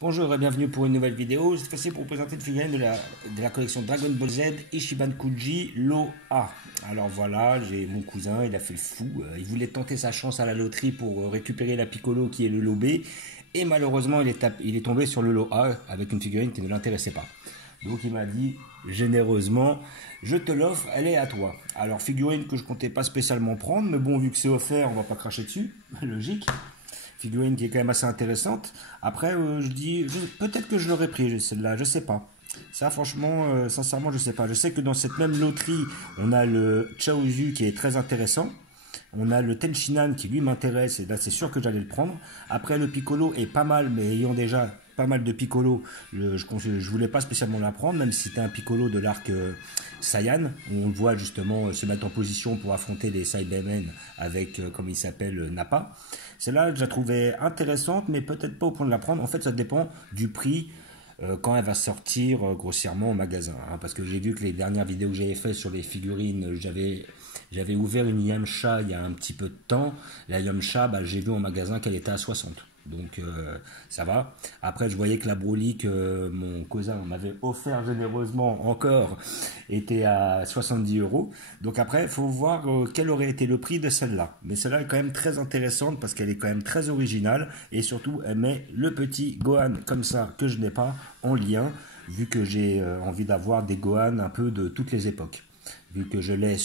Bonjour et bienvenue pour une nouvelle vidéo. Cette fois-ci pour vous présenter une figurine de la collection Dragon Ball Z Ichiban Kuji Lo A. Alors voilà, j'ai mon cousin, il a fait le fou. Il voulait tenter sa chance à la loterie pour récupérer la Piccolo qui est le lot B. Et malheureusement, il est tombé sur le lot A avec une figurine qui ne l'intéressait pas. Donc il m'a dit généreusement, je te l'offre, elle est à toi. Alors figurine que je comptais pas spécialement prendre, mais bon, vu que c'est offert, on va pas cracher dessus, logique. Figurine qui est quand même assez intéressante. Après, je dis, peut-être que je l'aurais pris celle-là, je sais pas. Ça, franchement, sincèrement, je sais pas. Je sais que dans cette même loterie, on a le Chaozu qui est très intéressant. On a le Tenshinhan qui lui m'intéresse et là c'est sûr que j'allais le prendre. Après le Piccolo est pas mal, mais ayant déjà pas mal de Piccolo, je voulais pas spécialement la prendre, même si c'était un Piccolo de l'arc Saiyan, où on le voit justement se mettre en position pour affronter les Cybermen avec, comme il s'appelle, Nappa. Celle-là, je la trouvais intéressante, mais peut-être pas au point de la prendre. En fait, ça dépend du prix quand elle va sortir grossièrement au magasin. Hein, parce que j'ai vu que les dernières vidéos que j'avais faites sur les figurines, j'avais ouvert une Yamcha il y a un petit peu de temps. La Yamcha, j'ai vu en magasin qu'elle était à 60. Donc ça va. Après, je voyais que la Broly que mon cousin m'avait offert généreusement encore était à 70 euros. Donc après, il faut voir quel aurait été le prix de celle-là. Mais celle-là est quand même très intéressante parce qu'elle est quand même très originale. Et surtout, elle met le petit Gohan comme ça, que je n'ai pas, en lien, vu que j'ai envie d'avoir des Gohan un peu de toutes les époques. Vu que je l'ai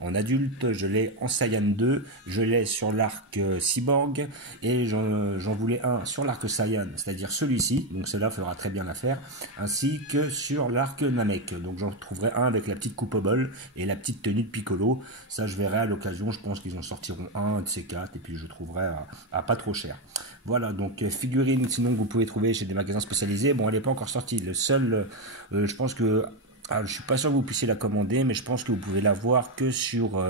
en adulte, je l'ai en Saiyan 2, je l'ai sur l'arc Cyborg et j'en voulais un sur l'arc Saiyan, c'est-à-dire celui-ci, donc cela fera très bien l'affaire, ainsi que sur l'arc Namek. Donc j'en trouverai un avec la petite coupe au bol et la petite tenue de Piccolo. Ça je verrai à l'occasion, je pense qu'ils en sortiront un de ces quatre et puis je trouverai à pas trop cher. Voilà, donc figurine sinon que vous pouvez trouver chez des magasins spécialisés. Bon, elle n'est pas encore sortie, le seul, je pense que je suis pas sûr que vous puissiez la commander, mais je pense que vous pouvez la voir que sur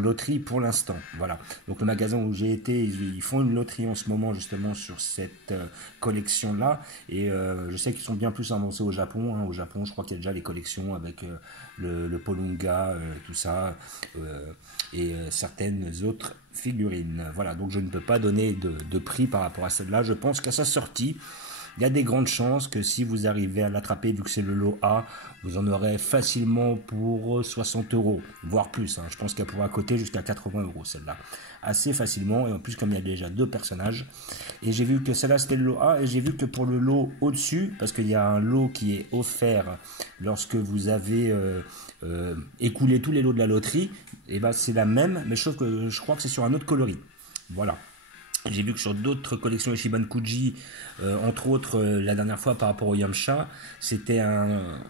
loterie pour l'instant. Voilà. Donc le magasin où j'ai été, ils font une loterie en ce moment justement sur cette collection-là. Et je sais qu'ils sont bien plus avancés au Japon. Hein. Au Japon, je crois qu'il y a déjà les collections avec le Polunga, tout ça, et certaines autres figurines. Voilà. Donc je ne peux pas donner de prix par rapport à celle-là. Je pense qu'à sa sortie, il y a des grandes chances que si vous arrivez à l'attraper, vu que c'est le lot A, vous en aurez facilement pour 60 euros, voire plus. Hein. Je pense qu'elle pourra coûter jusqu'à 80 euros celle-là. Assez facilement, et en plus comme il y a déjà deux personnages. Et j'ai vu que celle-là c'était le lot A, et j'ai vu que pour le lot au-dessus, parce qu'il y a un lot qui est offert lorsque vous avez écoulé tous les lots de la loterie, et c'est la même, mais sauf que je crois que c'est sur un autre coloris. Voilà. J'ai vu que sur d'autres collections Ichiban Kuji, entre autres la dernière fois par rapport au Yamcha, c'était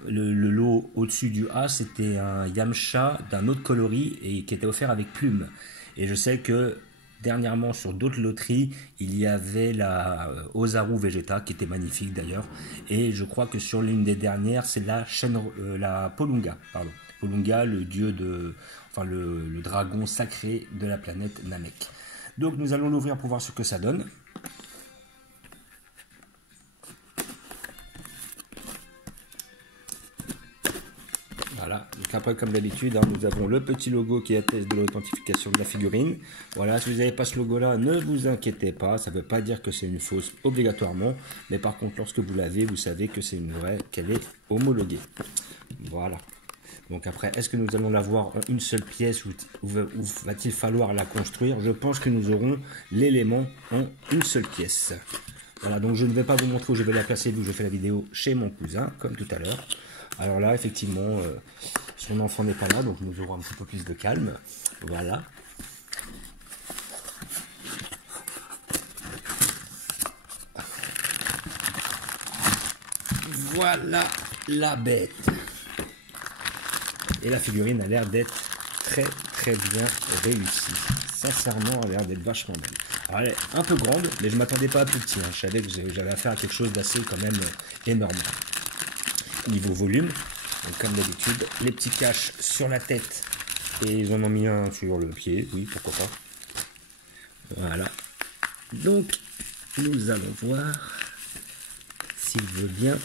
le lot au-dessus du A, c'était un Yamcha d'un autre coloris et qui était offert avec plume. Et je sais que dernièrement sur d'autres loteries, il y avait la Ozaru Vegeta qui était magnifique d'ailleurs. Et je crois que sur l'une des dernières, c'est la Polunga, pardon. Polunga, le dieu le dragon sacré de la planète Namek. Donc nous allons l'ouvrir pour voir ce que ça donne. Voilà, donc après comme d'habitude, nous avons le petit logo qui atteste de l'authentification de la figurine. Voilà, si vous n'avez pas ce logo là, ne vous inquiétez pas, ça ne veut pas dire que c'est une fausse obligatoirement, mais par contre lorsque vous l'avez, vous savez que c'est une vraie, qu'elle est homologuée. Voilà. Donc après, est-ce que nous allons l'avoir en une seule pièce ou va-t-il falloir la construire? Je pense que nous aurons l'élément en une seule pièce. Voilà, donc je ne vais pas vous montrer où je vais la placer, d'où je fais la vidéo chez mon cousin, comme tout à l'heure. Alors là, effectivement, son enfant n'est pas là, donc nous aurons un petit peu plus de calme. Voilà. Voilà la bête. Et la figurine a l'air d'être très très bien réussie. Sincèrement, elle a l'air d'être vachement belle. Alors elle est un peu grande, mais je ne m'attendais pas à plus petit. Hein. Je savais que j'allais affaire à quelque chose d'assez quand même énorme. Niveau volume, donc comme d'habitude, les petits caches sur la tête. Et ils en ont mis un sur le pied, oui, pourquoi pas. Voilà. Donc, nous allons voir s'il veut bien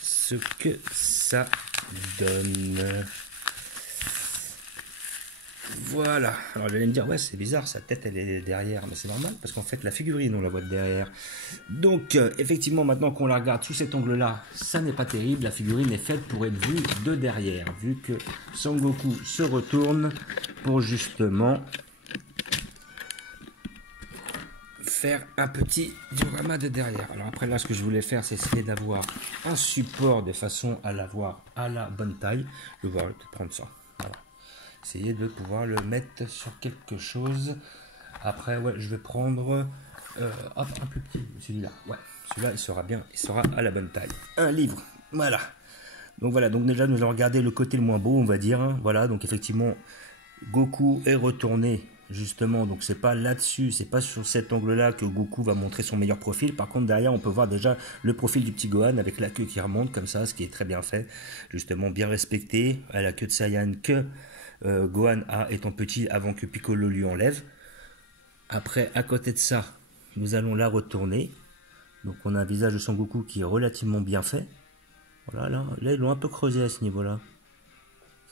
ce que ça donne. Voilà. Alors, vous allez me dire, ouais, c'est bizarre, sa tête, elle est derrière. Mais c'est normal, parce qu'en fait, la figurine, on la voit de derrière. Donc, effectivement, maintenant qu'on la regarde sous cet angle-là, ça n'est pas terrible. La figurine est faite pour être vue de derrière, vu que Sangoku se retourne pour justement faire un petit diorama de derrière. Alors après, là, ce que je voulais faire, c'est essayer d'avoir un support de façon à l'avoir à la bonne taille. Je vais prendre ça. Voilà. Essayer de pouvoir le mettre sur quelque chose. Après, ouais, je vais prendre hop, un plus petit, celui-là. Ouais, celui-là, il sera bien, il sera à la bonne taille. Un livre, voilà. Donc voilà, donc déjà, nous allons regarder le côté le moins beau, on va dire. Hein. Voilà, donc effectivement, Goku est retourné, justement. Donc c'est pas là-dessus, c'est pas sur cet angle-là que Goku va montrer son meilleur profil. Par contre, derrière, on peut voir déjà le profil du petit Gohan avec la queue qui remonte comme ça, ce qui est très bien fait. Justement, bien respecté. À la queue de Saiyan que Gohan a étant petit avant que Piccolo lui enlève. Après, à côté de ça, nous allons la retourner. Donc on a un visage de Son Goku qui est relativement bien fait. Voilà, là ils l'ont un peu creusé à ce niveau-là.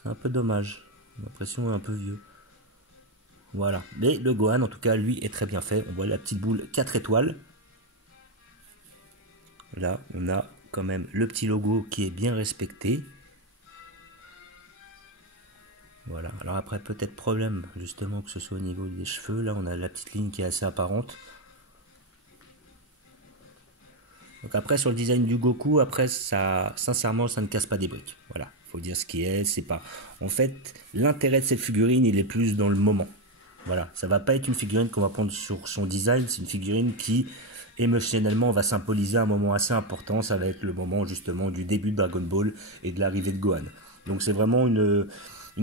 C'est un peu dommage. L'impression est un peu vieux. Voilà. Mais le Gohan, en tout cas, lui, est très bien fait. On voit la petite boule 4 étoiles. Là, on a quand même le petit logo qui est bien respecté. Voilà. Alors après, peut-être problème, justement, que ce soit au niveau des cheveux. Là, on a la petite ligne qui est assez apparente. Donc après, sur le design du Goku, après, ça, sincèrement, ça ne casse pas des briques. Voilà. Faut dire ce qui est, c'est pas... En fait, l'intérêt de cette figurine, il est plus dans le moment. Voilà. Ça va pas être une figurine qu'on va prendre sur son design. C'est une figurine qui, émotionnellement, va symboliser un moment assez important. Ça va être le moment, justement, du début de Dragon Ball et de l'arrivée de Gohan. Donc c'est vraiment une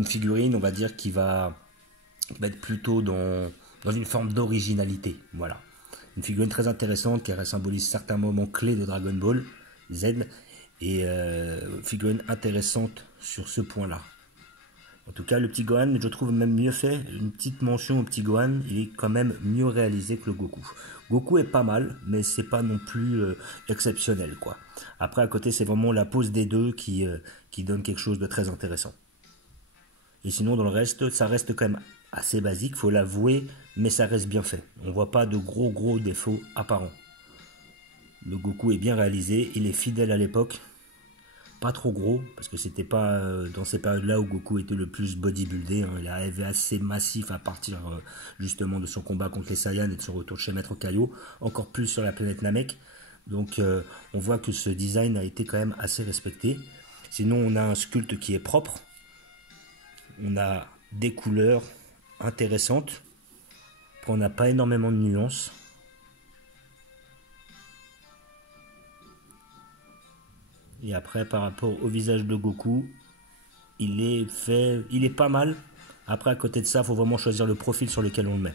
figurine, on va dire, qui va être plutôt dans une forme d'originalité. Voilà. Une figurine très intéressante qui symbolise certains moments clés de Dragon Ball Z et figurine intéressante sur ce point-là. En tout cas, le petit Gohan, je trouve même mieux fait. Une petite mention au petit Gohan, il est quand même mieux réalisé que le Goku. Goku est pas mal, mais c'est pas non plus exceptionnel, quoi. Après, à côté, c'est vraiment la pose des deux qui donne quelque chose de très intéressant. Et sinon, dans le reste, ça reste quand même assez basique, faut l'avouer, mais ça reste bien fait. On voit pas de gros défauts apparents. Le Goku est bien réalisé, il est fidèle à l'époque. Pas trop gros, parce que c'était pas dans ces périodes-là où Goku était le plus bodybuildé. Hein. Il arrivait assez massif à partir justement de son combat contre les Saiyans et de son retour chez Maître Kaio, encore plus sur la planète Namek. Donc on voit que ce design a été quand même assez respecté. Sinon, on a un sculpte qui est propre. On a des couleurs intéressantes. Après, on n'a pas énormément de nuances. Et après, par rapport au visage de Goku, il est pas mal. Après, à côté de ça, il faut vraiment choisir le profil sur lequel on le met.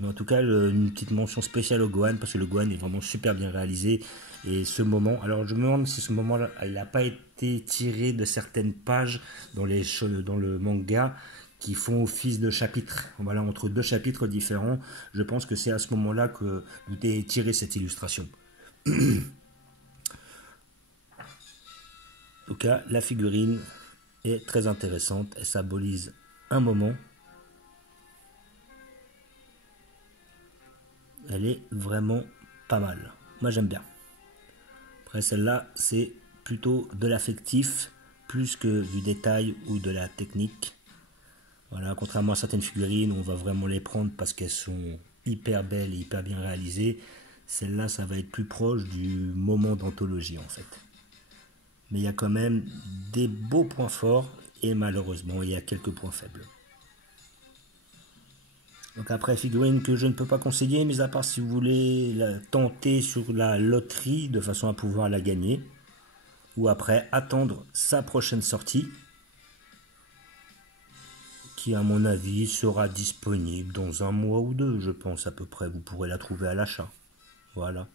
Mais en tout cas, une petite mention spéciale au Gohan, parce que le Gohan est vraiment super bien réalisé. Et ce moment, alors je me demande si ce moment-là, il n'a pas été tiré de certaines pages dans le manga qui font office de chapitres. Voilà, entre deux chapitres différents. Je pense que c'est à ce moment-là que vous avez tiré cette illustration. En tout cas, la figurine est très intéressante. Elle symbolise un moment. Elle est vraiment pas mal. Moi, j'aime bien. Après, celle-là, c'est plutôt de l'affectif, plus que du détail ou de la technique. Voilà, contrairement à certaines figurines, on va vraiment les prendre parce qu'elles sont hyper belles et hyper bien réalisées. Celle-là, ça va être plus proche du moment d'anthologie, en fait. Mais il y a quand même des beaux points forts et malheureusement, il y a quelques points faibles. Donc après, figurine que je ne peux pas conseiller, mais à part si vous voulez la tenter sur la loterie de façon à pouvoir la gagner. Ou après, attendre sa prochaine sortie. Qui, à mon avis, sera disponible dans un mois ou deux, je pense à peu près. Vous pourrez la trouver à l'achat. Voilà.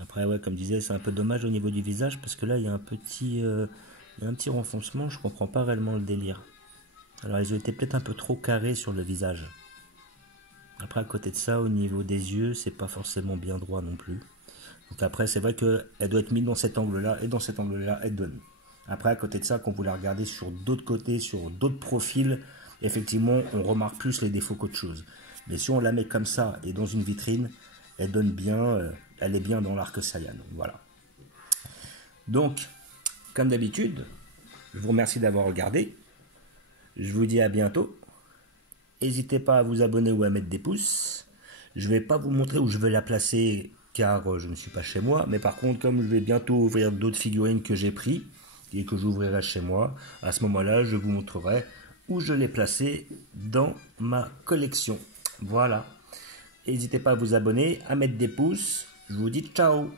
Après, ouais, comme je disais, c'est un peu dommage au niveau du visage, parce que là, il y a un petit renfoncement, je comprends pas réellement le délire. Alors, ils ont été peut-être un peu trop carrés sur le visage. Après, à côté de ça, au niveau des yeux, c'est pas forcément bien droit non plus. Donc après, c'est vrai qu'elle doit être mise dans cet angle-là, et dans cet angle-là, elle donne. Après, à côté de ça, quand vous la regardez sur d'autres côtés, sur d'autres profils, effectivement, on remarque plus les défauts qu'autre chose. Mais si on la met comme ça et dans une vitrine, elle donne bien, elle est bien dans l'arc Saiyan. Voilà. Donc, comme d'habitude, je vous remercie d'avoir regardé. Je vous dis à bientôt. N'hésitez pas à vous abonner ou à mettre des pouces. Je ne vais pas vous montrer où je vais la placer car je ne suis pas chez moi. Mais par contre, comme je vais bientôt ouvrir d'autres figurines que j'ai prises et que j'ouvrirai chez moi, à ce moment-là, je vous montrerai où je l'ai placé dans ma collection. Voilà. N'hésitez pas à vous abonner, à mettre des pouces. Je vous dis ciao.